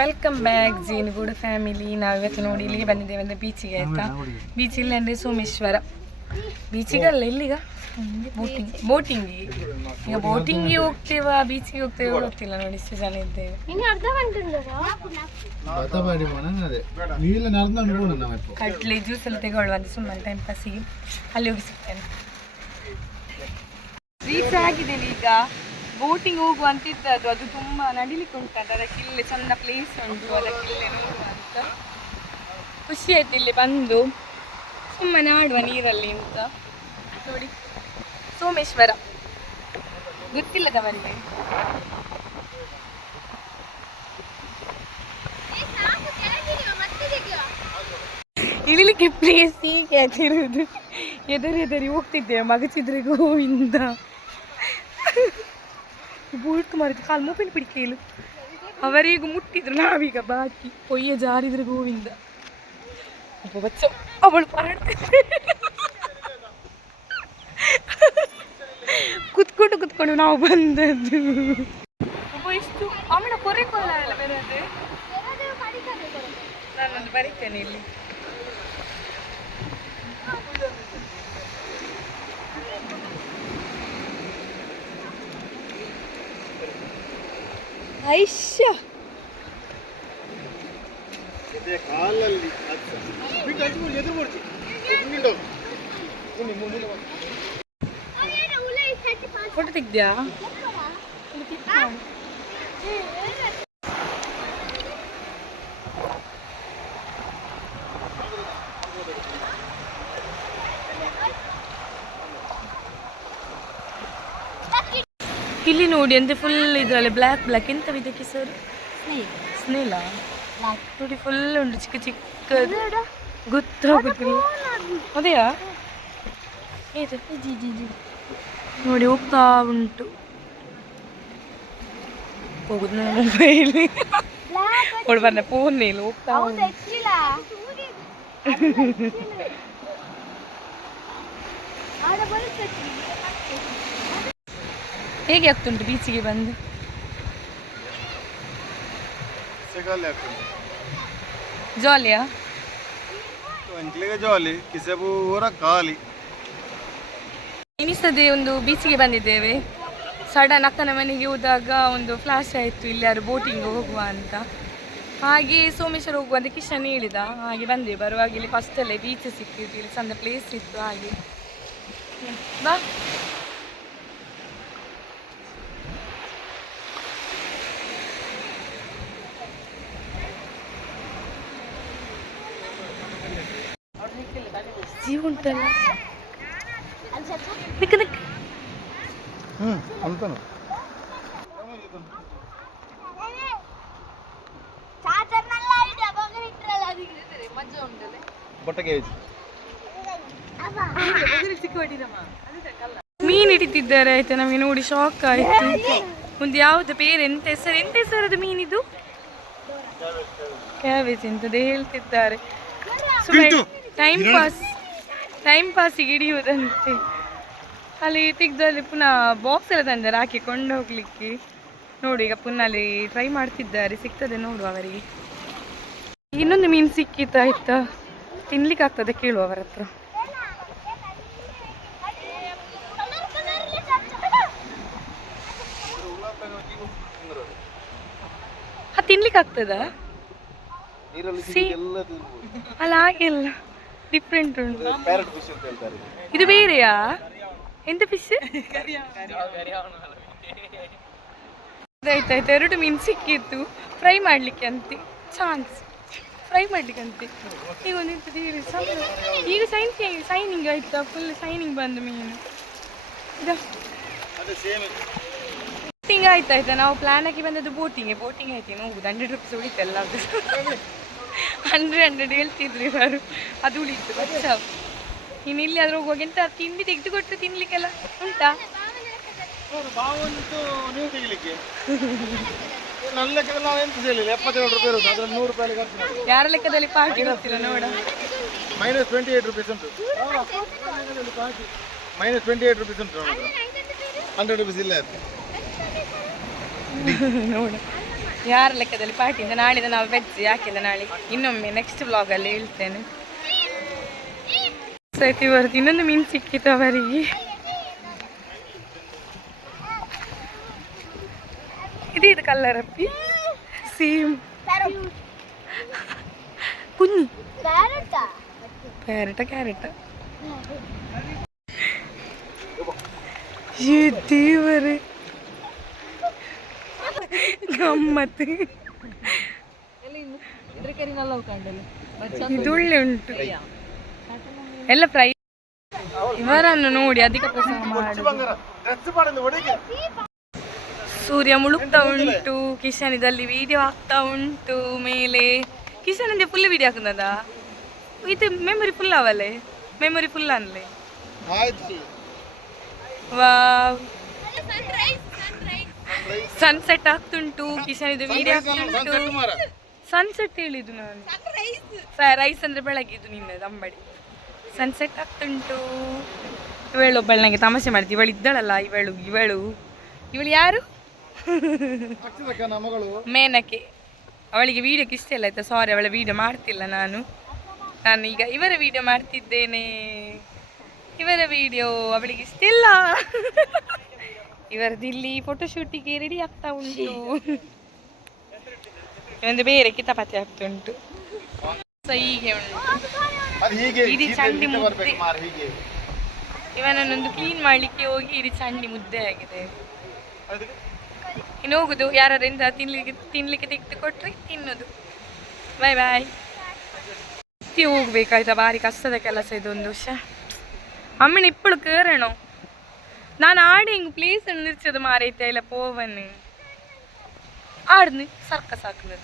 Welcome back ಜೀನುಗೂಡು family. ನಾವಿವತ್ತು ನೋಡಿ ಇಲ್ಲಿಗೆ ಬಂದಿದ್ದೇವೆ ಅಂದರೆ ಬೀಚಿಗೆ ಆಯಿತಾ. ಬೀಚ್ ಇಲ್ಲ ಅಂದರೆ ಸೋಮೇಶ್ವರ ಬೀಚಿಗಲ್ಲ, ಇಲ್ಲಿಗ ಬೋಟಿಂಗಿಗೆ. ಈಗ ಬೋಟಿಂಗಿಗೆ ಹೋಗ್ತೇವಾ ಬೀಚಿಗೆ ಹೋಗ್ತೇವೆ ಗೊತ್ತಿಲ್ಲ ನೋಡಿ, ಇಷ್ಟು ಜನ ಇದ್ದೇವೆ. ಕಟ್ಲಿ ಜ್ಯೂಸ್ ಎಲ್ಲ ತೆಗೊಳ್ಳುವಂತ ಸುಮ್ಮನೆ ಟೈಮ್ ಪಾಸಿಗೆ ಅಲ್ಲಿ ಹೋಗಿ ಸಿಗ್ತೇನೆ. ರೀಚ್ ಆಗಿದ್ದೇನೆ ಈಗ. ಬೋಟಿಂಗ್ ಹೋಗುವಂತಿದ್ದದ್ದು, ಅದು ತುಂಬ ನಡಿಲಿಕ್ಕೆ ಉಂಟಂತ, ಅದಕ್ಕೆ ಇಲ್ಲಿ ಚಂದ ಪ್ಲೇಸ್ ಉಂಟು, ಅದಕ್ಕೆ ಇಲ್ಲೇ ನೋಡುವಂತ ಖುಷಿ ಆಯ್ತು ಇಲ್ಲಿ ಬಂದು ಸುಮ್ಮನೆ ಆಡುವ ನೀರಲ್ಲಿ ಅಂತ. ನೋಡಿ ಸೋಮೇಶ್ವರ ಗೊತ್ತಿಲ್ಲದವರಿಗೆ. ಇಳಿಲಿಕ್ಕೆ ಪ್ಲೇಸ್ ಹೀಗೆ ಆಗಿರುವುದು. ಎದರಿ ಹೋಗ್ತಿದ್ದೇವೆ ಮಗಚಿದ್ರೆ ಗೋವಿಂದ. ಬೂಟ್ ಮಾರಿದ ಕಾಲು ಮೂಪಿನ ಪಿಡಿಕೆಲು ಅವರೀಗ ಮುಟ್ಟಿದ್ರು, ನಾವೀಗ ಬಾಕಿ ಕೊಯ್ಯ ಜಾರಿದ್ರೆ ಗೋವಿಂದ. ಬಚ್ಚ ಅವಳು ಪಾಡ್ತಿದ್ದೆ ಕುತ್ಕೊಂಡು ನಾವು ಬಂದದ್ದು. ಇಷ್ಟು ಅವಳ ಕೊರೆ ಕೊಲ್ಲ ಎಲ್ಲ ಬರೋದು. ನಾನೊಂದು ಬರೀತೇನೆ ಇಲ್ಲಿ. ಐಶ್ಯ ಫೋಟೋ ತೆಗ್ದ್ಯಾ? ಇಲ್ಲಿ ನೋಡಿ ಅಂದ್ರೆ ಫುಲ್ ಇದರಲ್ಲಿ ಬ್ಲ್ಯಾಕ್ ಎಂತ ಇದಕ್ಕೆ ಸರ್? ಸ್ನೇಲ ನೋಡಿ, ಫುಲ್ ಉಂಟು ಚಿಕ್ಕ ಚಿಕ್ಕ, ಗೊತ್ತಾಗುತ್ತಿಲ್ಲ. ಅದೇಯಾ ನೋಡಿ ಹೋಗ್ತಾ ಉಂಟು. ಹೋಗುದು ನನ್ನ ಮೊಬೈಲ್ ನೋಡಿ ಬಂದ ಫೋನ್ ಇಲ್ಲ, ಹೋಗ್ತಾ ಉಂಟು. ಹೇಗೆ ಆಗ್ತುಂಟು ಬೀಚಿಗೆ ಬಂದು? ಜಾಲಿಯಾ? ಎನಿಸ್ತದೆ ಒಂದು ಬೀಚಿಗೆ ಬಂದಿದ್ದೇವೆ. ಸಡನ್ ಅಕ್ಕನ ಮನೆಗೆ ಹೋದಾಗ ಒಂದು ಫ್ಲಾಶ್ ಆಯಿತು, ಇಲ್ಲಿ ಯಾರು ಬೋಟಿಂಗ್ ಹೋಗುವ ಅಂತ. ಹಾಗೆ ಸೋಮೇಶ್ವರ ಹೋಗುವ ಅಂತ ಕಿಶನ್ ಹೇಳಿದ, ಹಾಗೆ ಬಂದೆ. ಬರುವಾಗ ಇಲ್ಲಿ ಫಸ್ಟಲ್ಲೇ ಬೀಚ್ ಸಿಕ್ಕಿತ್ತು, ಇಲ್ಲಿ ಚಂದ ಪ್ಲೇಸ್ ಇತ್ತು. ಹಾಗೆ ಬಾ. ಜೀವ ಉಂಟಲ್ಲ ಮೀನು ಹಿಡಿತಿದ್ದಾರೆ ಆಯ್ತಾ. ನಮಗೆ ನೋಡಿ ಶಾಕ್ ಆಯ್ತು. ಒಂದು ಯಾವ್ದು ಬೇರೆ ಎಂತ ಹೆಸರು ಅದು ಮೀನಿದು? ಕ್ಯಾಬೇಜ್ ಎಂತದೇ ಹೇಳ್ತಿದ್ದಾರೆ. ಟೈಮ್ ಪಾಸಿಗೆ ಹಿಡಿಯುವುದಂತೆ. ಅಲ್ಲಿ ತೆಗೆದಲ್ಲಿ ಪುನಃ ಬಾಕ್ಸ್ ಎಲ್ಲ ತಂದರೆ ಹಾಕಿ ಕೊಂಡು ಹೋಗ್ಲಿಕ್ಕೆ. ನೋಡಿ ಈಗ ಪುನಃ ಅಲ್ಲಿ ಟ್ರೈ ಮಾಡ್ತಿದ್ದಾರೆ, ಸಿಗ್ತದೆ ನೋಡುವ ಅವರಿಗೆ. ಇನ್ನೊಂದು ಮೀನು ಸಿಕ್ಕಿತ್ತು ಆಯ್ತಾ, ತಿನ್ಲಿಕ್ಕೆ ಆಗ್ತದೆ ಕೇಳುವ ಅವರ ಹತ್ರ. ತಿನ್ಲಿಕ್ಕೆ ಆಗ್ತದ? ಅಲ್ಲ ಹಾಗೆಲ್ಲ ಡಿಫ್ರೆಂಟ್ ಉಂಟು. ಇದು ಬೇರೆಯಾ? ಎಂತ ಫಿಶ್? ಆಯ್ತಾಯ್ತು, 2 ಮೀನು ಸಿಕ್ಕಿತ್ತು ಫ್ರೈ ಮಾಡ್ಲಿಕ್ಕೆ ಅಂತೆ. ಚಾನ್ಸ್ ಫ್ರೈ ಮಾಡ್ಲಿಕ್ಕೆ ಅಂತೆ. ಈಗ ಒಂದಿತ್ತು ಈಗ ಸೈನಿಂಗ್ ಆಯ್ತಾ, ಫುಲ್ ಸೈನಿಂಗ್ ಬಂದು ಮೀನು ಬೋಟಿಂಗ್ ಆಯ್ತಾಯ್ತಾ. ನಾವು ಪ್ಲಾನ್ ಹಾಕಿ ಬಂದದ್ದು ಬೋಟಿಂಗ್ ಆಯ್ತು. ಹೋಗುದು 100 ರೂಪೀಸ್ ಉಳಿತಲ್ಲ, ಅದು 100 ಹೇಳ್ತಿದ್ರು ಇವರು, ಅದು ಉಳಿತು. ಬಚ್ಚ ಇನ್ನು ಇಲ್ಲಿ ಆದ್ರೂ ಹೋಗುವಾಗ ಎಂತ ತಿಂಡಿ ತೆಗೆದು ಕೊಟ್ಟು ತಿನ್ಲಿಕ್ಕೆಲ್ಲ ಉಂಟಾ? ಯಾರ ಲೆಕ್ಕದಲ್ಲಿ ಪಾರ್ಟಿ ಗೊತ್ತಿಲ್ಲ ನೋಡ. -28 ರೂಪೀಸ್ ಉಂಟು. -28 ರೂಪೀಸ್ ಉಂಟು. 100 ರೂಪೀಸ್ ಇಲ್ಲ ನೋಡ. ಯಾರ ಲೆಕ್ಕದಲ್ಲಿ ಪಾರ್ಟಿಯಿಂದ ನಾಳಿಂದ ನಾವು ವೆಜ್, ಯಾಕೆಂದ್ರೆ ನಾಳೆ ಇನ್ನೊಮ್ಮೆ ನೆಕ್ಸ್ಟ್ ವ್ಲಾಗಲ್ಲಿ ಹೇಳ್ತೇನೆ. ಸತಿ ಬರುತ್ತೆ. ಇನ್ನೊಂದು ಮೀನು ಸಿಕ್ಕಿತ್ತು ಅವರಿಗೆ. ಇದು ಕಲ್ಲರ್ ಅಪ್ಪಿ ಸೇಮ್ ಕುഞ്ഞി ಕ್ಯಾರೆಟ ದೇವರೇ ಗಮ್ಮತ್ತು. ಇದು ಒಳ್ಳೆ ಉಂಟು ಎಲ್ಲ ಫ್ರೈ. ಇವರನ್ನು ನೋಡಿ ಅಧಿಕ ಪ್ರಸಂಗ ಮಾಡುದು. ಸೂರ್ಯ ಮುಳುಗ್ತಾ ಉಂಟು. ಕಿಶನಿದಲ್ಲಿ ವಿಡಿಯೋ ಆಗ್ತಾ ಉಂಟು ಮೇಲೆ. ಕಿಶನಿಂದ ಫುಲ್ ವಿಡಿಯೋ ಹಾಕುದದ ಇದು ಮೆಮೊರಿ ಫುಲ್ ಅವಲ್ಲೇ, ಮೆಮೊರಿ ಫುಲ್ ಅನ್ಲೆ. ವಾವ್, ಸನ್ಸೆಟ್ ಆಗ್ತುಂಟು. ಕಿಶನ್ ಇದು ವಿಡಿಯೋ ಆಗ್ತುಂಟು. ಸನ್ಸೆಟ್ ಹೇಳಿದ್ದು ನಾನು, ರೈಸ್ ಅಂದ್ರೆ ಬೆಳಗಿದ್ದು ನಿನ್ನದು ಅಂಬಡಿ. ಸನ್ಸೆಟ್ ಆಗ್ತುಂಟು. ಇವಳೊಬ್ಬಳು ನನಗೆ ತಮಾಷೆ ಮಾಡ್ತಿ. ಇವಳು ಇದ್ದಳಲ್ಲ, ಇವಳು ಯಾರು? ಮೇನಕೆ. ಅವಳಿಗೆ ವಿಡಿಯೋಕ್ಕೆ ಇಷ್ಟ ಇಲ್ಲ ಆಯ್ತಾ, ಸಾರಿ ಅವಳ ವಿಡಿಯೋ ಮಾಡ್ತಿಲ್ಲ ನಾನು ಈಗ ಇವರ ವಿಡಿಯೋ ಮಾಡ್ತಿದ್ದೇನೆ. ಇವರ ವಿಡಿಯೋ ಅವಳಿಗೆ ಇಷ್ಟ ಇಲ್ಲ. ಇವರದ್ದು ಇಲ್ಲಿ ಫೋಟೋಶೂಟಿಗೆ ರೆಡಿ ಆಗ್ತಾ ಉಂಟು. ಒಂದು ಬೇರೆ ಕಿತಾಪತಿ ಆಗ್ತಾ ಉಂಟು. ಸೊ ಹೀಗೆ ಉಂಟು ಇಡೀ ಚಂಡಿ ಮುದ್ದೆ. ಇವನನ್ನೊಂದು ಕ್ಲೀನ್ ಮಾಡ್ಲಿಕ್ಕೆ ಹೋಗಿ ಇಡೀ ಚಂಡಿ ಮುದ್ದೆ ಆಗಿದೆ. ಇನ್ನು ಹೋಗುದು, ಯಾರಿಂದ ತಿನ್ಲಿಕ್ಕೆ ತೆಗೆದು ಕೊಟ್ರೆ ತಿನ್ನೋದು. ಬಾಯ್ ಬಾಯ್. ಹೋಗ್ಬೇಕಾಯ್ತಾ, ಭಾರಿ ಕಷ್ಟದ ಕೆಲಸ ಇದೊಂದು. ಅಮ್ಮನ ಇಪ್ಪಳು ಕೇರಣ ನಾನು ಆಡಿ ಹಿಂಗೆ ಪ್ಲೇಸ್ ನಿಲ್ಸೋದು ಮಾರೈತೆ ಇಲ್ಲ ಪೋವನ್ ಆಡ್ದು ಸರ್ಕಸ್ ಹಾಕುದು.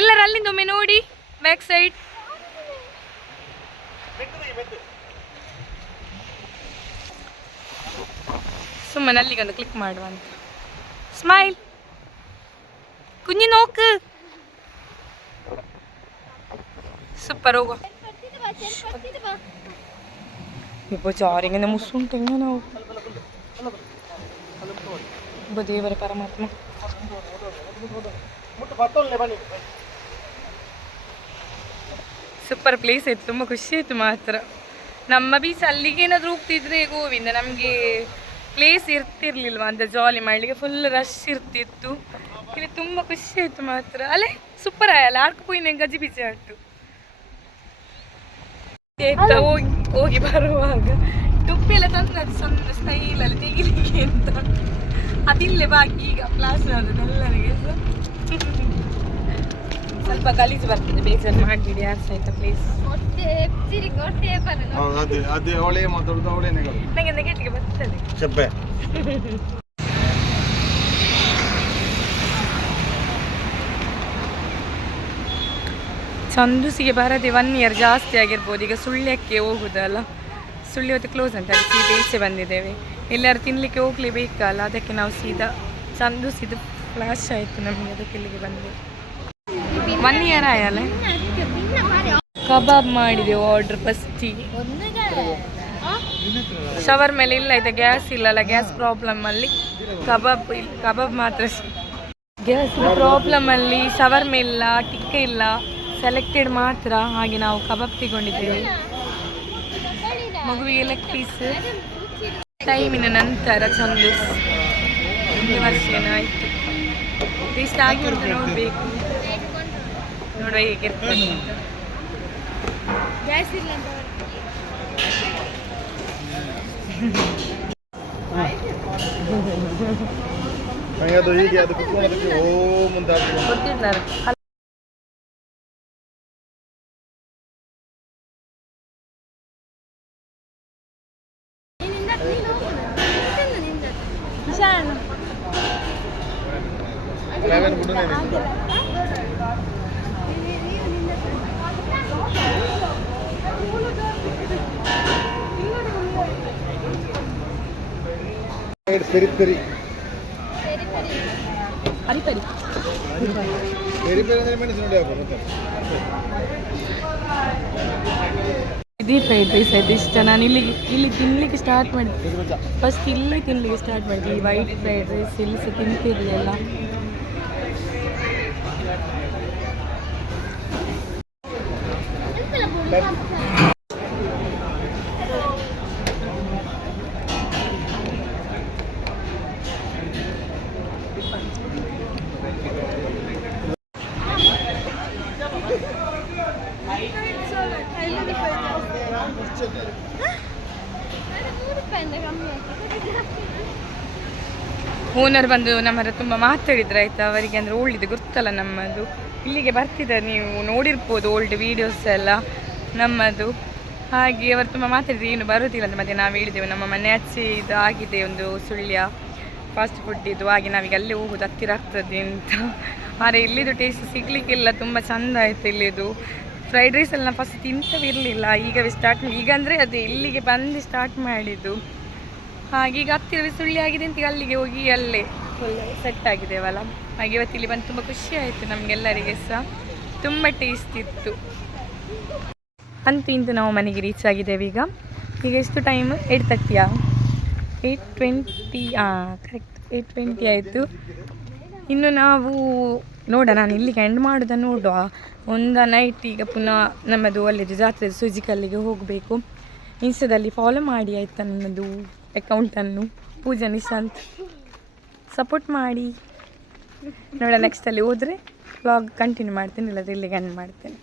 ಎಲ್ಲರೂ ಅಲ್ಲಿಂದ ಒಮ್ಮೆ ನೋಡಿ ಬ್ಯಾಕ್ ಸೈಡ್. ಸುಮ್ಮನೆ ಅಲ್ಲಿಗೊಂದು ಕ್ಲಿಕ್ ಮಾಡುವಂತ. ಸ್ಮೈಲ್ ಕುഞ്ഞി നോക്ക്. സൂപ്പർ ಹೋಗೋ. ഇപ്പോൾ ചോരിങ്ങനെ മുസ്സുണ്ട് എങ്ങനെ ದೇವರ ಪರಮಾತ್ಮ. ಸೂಪರ್ ಪ್ಲೇಸ್ ಆಯ್ತು, ತುಂಬ ಖುಷಿ ಆಯ್ತು ಮಾತ್ರ. ನಮ್ಮ ಬೀಚ್ ಅಲ್ಲಿಗೆ ಏನಾದರೂ ಹೋಗ್ತಿದ್ರೆ ಗೋವಿಂದ ನಮಗೆ ಪ್ಲೇಸ್ ಇರ್ತಿರ್ಲಿಲ್ವ ಅಂತ ಜಾಲಿ ಮಾಡಲಿಕ್ಕೆ. ಫುಲ್ ರಶ್ ಇರ್ತಿತ್ತು. ಇಲ್ಲಿ ತುಂಬ ಖುಷಿ ಆಯ್ತು ಮಾತ್ರ. ಅಲ್ಲೇ ಸೂಪರ್ ಆಯಲ್ಲ, ಆಡ್ಕು ಪೋಯಿನ ಗಜಿ ಬಿಸಿ ಆಟು ಆಯ್ತಾ. ಹೋಗಿ ಬರುವಾಗ ಟುಪ್ಪಿ ಎಲ್ಲ ತಂದದ್ದು ಸಣ್ಣ ಸ್ಟೈಲಲ್ಲಿ ತೆಗಿಲಿಕ್ಕೆ ಅಂತ. ಅದಿಲ್ಲೇ ಬಾಕಿ ಈಗ ಪ್ಲಾಸ್ಟರ್ ಎಲ್ಲರಿಗೆ ಸ್ವಲ್ಪ ಗಲೀಜು ಬರ್ತದೆ. ಬೇಜಾರು ಮಾಡಿಬಿಡಿ ಯಾರು ಸಹಿತ ಪ್ಲೇಸ್. ನನಗೆ ನೆಗೆಟಿಗೆ ಬರ್ತದೆ. ಚಂದುಸಿಗೆ ಬರದೆ 1 ಇಯರ್ ಜಾಸ್ತಿ ಆಗಿರ್ಬೋದು. ಈಗ ಸುಳ್ಯಕ್ಕೆ ಹೋಗುದಲ್ಲ, ಸುಳ್ಯ ಹೊತ್ತು ಕ್ಲೋಸ್ ಅಂತ ಸೀದಾ ಈಚೆ ಬಂದಿದ್ದೇವೆ. ಎಲ್ಲರೂ ತಿನ್ನಲಿಕ್ಕೆ ಹೋಗ್ಲೇಬೇಕಲ್ಲ, ಅದಕ್ಕೆ ನಾವು ಸೀದಾ ಚಂದುಸಿದು ಫ್ಲಾಶ್ ಆಯಿತು ನಮಗೆ, ಅದಕ್ಕೆ ಇಲ್ಲಿಗೆ ಬಂದೆ. 1 ಇಯರ್ ಆಯಲ್ಲ. ಕಬಾಬ್ ಮಾಡಿದೆವು ಆರ್ಡ್ರ್ ಫಸ್ಟಿಗೆ. ಶವರ್ ಮೇಲೆ ಇಲ್ಲ ಆಯ್ತಾ, ಗ್ಯಾಸ್ ಇಲ್ಲಲ್ಲ, ಗ್ಯಾಸ್ ಪ್ರಾಬ್ಲಮ್ಮಲ್ಲಿ ಕಬಾಬ್ ಮಾತ್ರ. ಗ್ಯಾಸ್ ಪ್ರಾಬ್ಲಮಲ್ಲಿ ಶವರ್ ಮೇಲಿಲ್ಲ, ಟಿಕ್ಕ ಇಲ್ಲ, ಸೆಲೆಕ್ಟೆಡ್ ಮಾತ್ರ. ಹಾಗೆ ನಾವು ಕಬಾಬ್ ತಗೊಂಡಿದ್ದೇವೆ. ಮಗುವಿಗೆ ಲೆಗ್ ಪೀಸ್. ಟೈಮಿನ ನಂತರ ಚಂದು 1 ವರ್ಷ ಆಯಿತು. ಟೇಸ್ಟ್ ಆಗಿರೋದು ನೋಡಬೇಕು, ನೋಡುವ ಹೇಗಿರ್ತದೆ. ಗ್ಯಾಸ್ ಇಲ್ಲ ಅದು ಹೀಗೆ ಅದು ಕುತ್ಕೊಳ್ಳೋದಕ್ಕೆ ಗೊತ್ತಿದ್ದಾರೆ. ಪೆರಿ ಪೆರಿ ಪರಿ ಪರಿ ಪೆರಿ ಪೆರಿ ಅಂದ್ರೆ ಮೆಣಸು ನೋಡಿ ಹಾಕು ಮತ್ತೆ. ಇದೇ ಫ್ರೈಡ್ ರೈಸ್ ಆಯಿತು ಇಷ್ಟ. ನಾನು ಇಲ್ಲಿ ತಿನ್ನಲಿಕ್ಕೆ ಸ್ಟಾರ್ಟ್ ಮಾಡಿದ್ದೆ, ಫಸ್ಟ್ ಇಲ್ಲೇ ತಿನ್ನಲಿಕ್ಕೆ ಸ್ಟಾರ್ಟ್ ಮಾಡಿದ್ದೆ. ಈ ವೈಟ್ ಫ್ರೈಡ್ ರೈಸ್ ಇಲ್ಲಿ ಸಹ ತಿಂತಿರಲಿಲ್ಲ. ಓನರ್ ಬಂದು ನಮ್ಮ ಹತ್ರ ತುಂಬ ಮಾತಾಡಿದ್ರು ಆಯಿತಾ. ಅವರಿಗೆ ಅಂದರೆ ಓಲ್ಡ್ ಇದು ಗೊತ್ತಲ್ಲ ನಮ್ಮದು, ಇಲ್ಲಿಗೆ ಬರ್ತಿದ್ದಾರೆ, ನೀವು ನೋಡಿರ್ಬೋದು ಓಲ್ಡ್ ವೀಡಿಯೋಸ್ ಎಲ್ಲ ನಮ್ಮದು. ಹಾಗೆ ಅವರು ತುಂಬ ಮಾತಾಡಿದ್ರು, ಏನು ಬರೋದಿಲ್ಲ ಅಂತ. ಮತ್ತು ನಾವು ಹೇಳಿದೆವು ನಮ್ಮ ಮನೆ ಆಚೆ ಇದು ಆಗಿದೆ ಒಂದು ಸುಳ್ಯ ಫಾಸ್ಟ್ ಫುಡ್ ಇದು, ಹಾಗೆ ನಾವೀಗ ಅಲ್ಲೇ ಹೋಗೋದು ಹತ್ತಿರ ಆಗ್ತದೆ ಅಂತ. ಆದರೆ ಇಲ್ಲಿದು ಟೇಸ್ಟ್ ಸಿಗಲಿಕ್ಕಿಲ್ಲ, ತುಂಬ ಚೆಂದ ಆಯಿತು ಇಲ್ಲಿದು ಫ್ರೈಡ್ ರೈಸ್ ಎಲ್ಲ. ನಾವು ಫಸ್ಟ್ ತಿಂತವಿರಲಿಲ್ಲ, ಈಗವೇ ಸ್ಟಾರ್ಟ್ ಈಗ ಅಂದರೆ ಅದೇ ಇಲ್ಲಿಗೆ ಬಂದು ಸ್ಟಾರ್ಟ್ ಮಾಡಿದ್ದು. ಹಾಗೆ ಈಗ ಹತ್ತಿರವೇ ಸುಳ್ಳಿ ಆಗಿದೆ ಅಂತ ಈಗ ಅಲ್ಲಿಗೆ ಹೋಗಿ ಅಲ್ಲೇ ಫುಲ್ ಸೆಟ್ ಆಗಿದ್ದೇವಲ್ಲ. ಹಾಗೆ ಇವತ್ತು ಇಲ್ಲಿ ಬಂದು ತುಂಬ ಖುಷಿ ಆಯಿತು ನಮಗೆಲ್ಲರಿಗೆ ಸಹ, ತುಂಬ ಟೇಸ್ಟ್ ಇತ್ತು. ಅಂತೂ ಇಂದು ನಾವು ಮನೆಗೆ ರೀಚ್ ಆಗಿದ್ದೇವೆ. ಈಗ ಎಷ್ಟು ಟೈಮ್ 8:30 8:20 ಕರೆಕ್ಟ್ 8:20 ಆಯಿತು. ಇನ್ನು ನಾವು ನೋಡ, ನಾನು ಇಲ್ಲಿಗೆ ಎಂಡ್ ಮಾಡೋದನ್ನು ನೋಡುವ. ಒಂದು ನೈಟ್ ಈಗ ಪುನಃ ನಮ್ಮದು ಒಳ್ಳೆಯದು ಜಾತ್ರೆ ಸುಜಿಕಲ್ಲಿಗೆ ಹೋಗಬೇಕು. ಇನ್ಸ್ಟಾದಲ್ಲಿ ಫಾಲೋ ಮಾಡಿ ಆಯಿತಾ ನನ್ನದು ಅಕೌಂಟನ್ನು, ಪೂಜಾ ನಿಶಾಂತ್, ಸಪೋರ್ಟ್ ಮಾಡಿ. ನೋಡ ನೆಕ್ಸ್ಟಲ್ಲಿ ಹೋದರೆ ವ್ಲಾಗ್ ಕಂಟಿನ್ಯೂ ಮಾಡ್ತೀನಿ, ಇಲ್ಲದ್ರೆ ಇಲ್ಲಿಗೆ ಎಂಡ್ ಮಾಡ್ತೇನೆ.